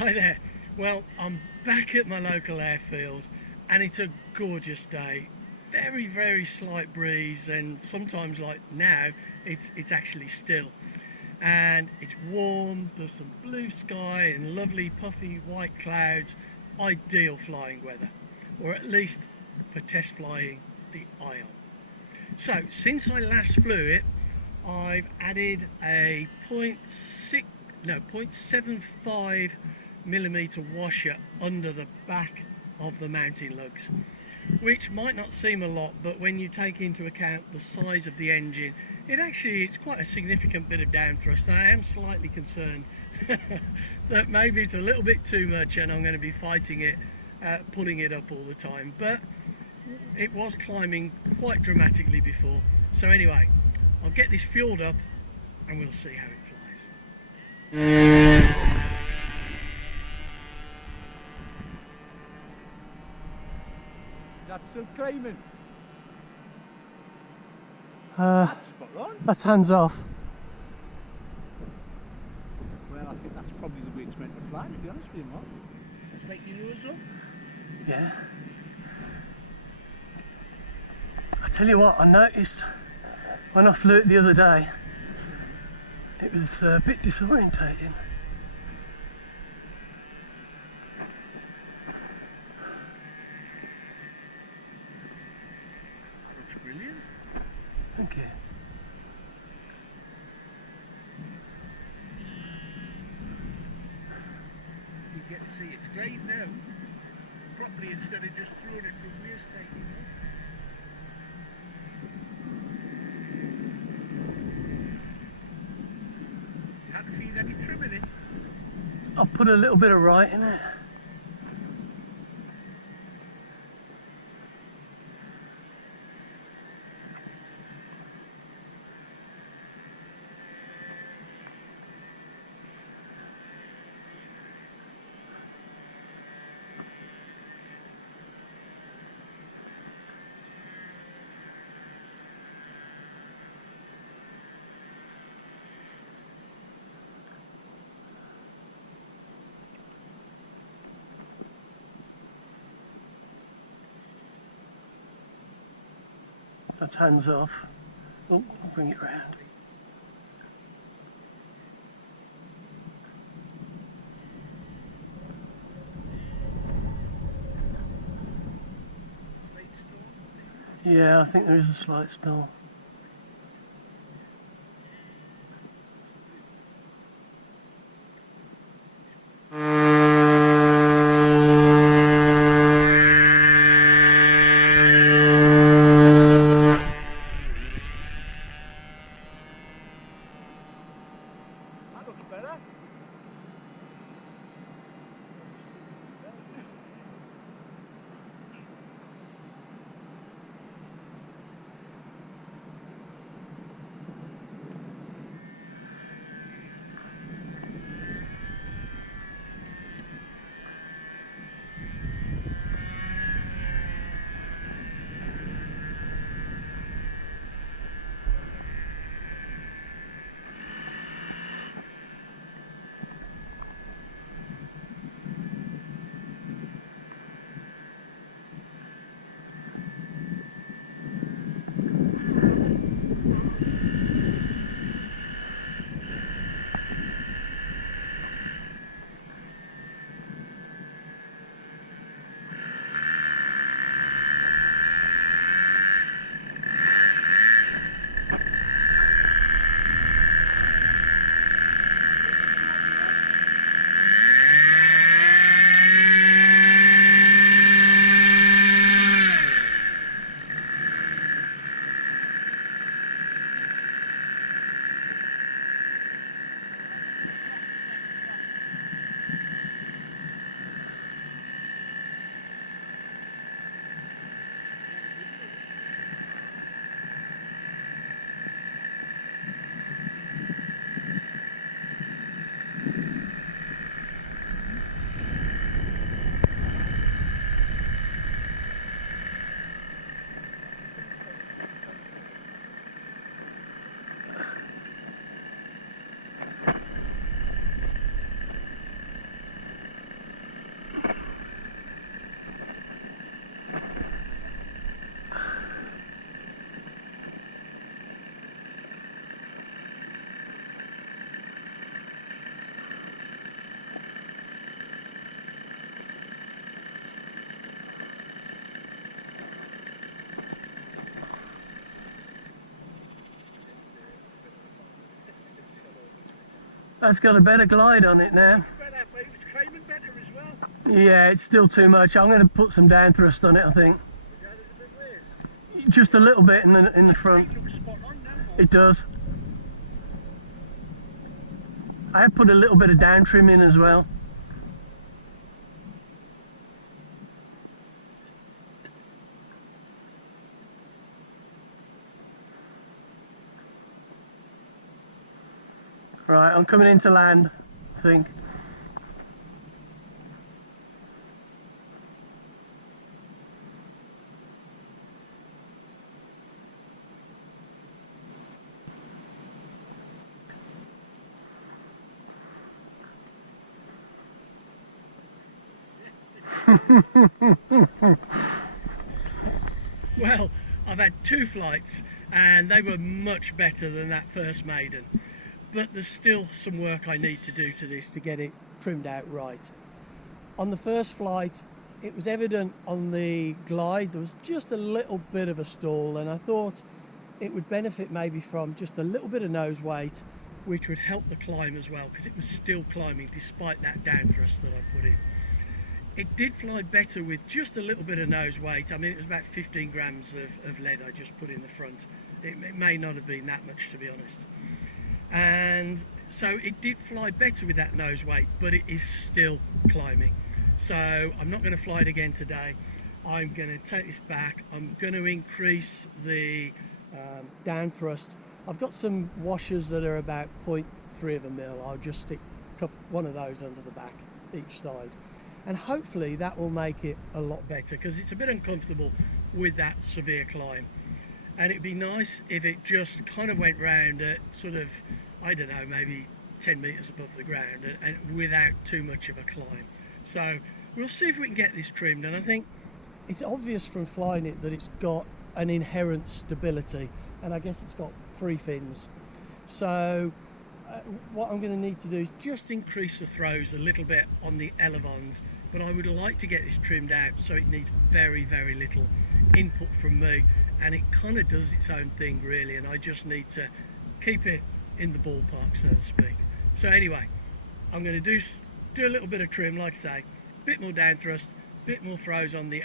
Hi there. Well, I'm back at my local airfield and it's a gorgeous day. Very, very slight breeze, and sometimes like now it's actually still. And it's warm, there's some blue sky and lovely puffy white clouds. Ideal flying weather, or at least for test flying the Ion. So since I last flew it, I've added a 0.75 millimeter washer under the back of the mounting lugs, which might not seem a lot, but when you take into account the size of the engine, it's quite a significant bit of down thrust. And I am slightly concerned that maybe it's a little bit too much and I'm going to be fighting it, pulling it up all the time, but it was climbing quite dramatically before. So anyway, I'll get this fueled up and we'll see how it flies. That's still climbing. Spot on. That's hands off. Well, I think that's probably the way it's meant to fly, to be honest with you, Mark. It's like you know as well. Yeah. I tell you what, I noticed when I flew it the other day, it was a bit disorientating. Looks brilliant. Thank you. You get to see its glide now properly instead of just throwing it from waist height. You had to feed any trim in it. I'll put a little bit of right in it. That's hands off. Oh, I'll bring it round. Yeah, I think there is a slight stall. That looks better. That's got a better glide on it now. Better, but it was climbing better as well. Yeah, it's still too much. I'm going to put some down thrust on it, I think. Was that a bit weird? Just a little bit in the front. It looks spot on now. It does. I have put a little bit of down trim in as well. Right, I'm coming into land, I think. Well, I've had 2 flights and they were much better than that first maiden, but there's still some work I need to do to this to get it trimmed out right. On the first flight, it was evident on the glide there was just a little bit of a stall, and I thought it would benefit maybe from just a little bit of nose weight, which would help the climb as well, because it was still climbing despite that down thrust that I put in. It did fly better with just a little bit of nose weight. I mean, it was about 15 grams of lead I just put in the front. It may not have been that much, to be honest. And so it did fly better with that nose weight, but it is still climbing. So I'm not going to fly it again today. I'm going to take this back. I'm going to increase the down thrust. I've got some washers that are about 0.3 of a mil. I'll just stick one of those under the back each side, and hopefully that will make it a lot better, because it's a bit uncomfortable with that severe climb. And it'd be nice if it just kind of went round at sort of, I don't know, maybe 10 metres above the ground, and without too much of a climb. So we'll see if we can get this trimmed, and I think it's obvious from flying it that it's got an inherent stability, and I guess it's got 3 fins. So what I'm going to need to do is just increase the throws a little bit on the elevons, but I would like to get this trimmed out so it needs very, very little input from me, and it kind of does its own thing really, and I just need to keep it in the ballpark, so to speak. So anyway, I'm going to do a little bit of trim, like I say, a bit more down thrust, a bit more throws on the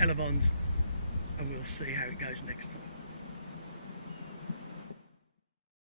elevons, and we'll see how it goes next time.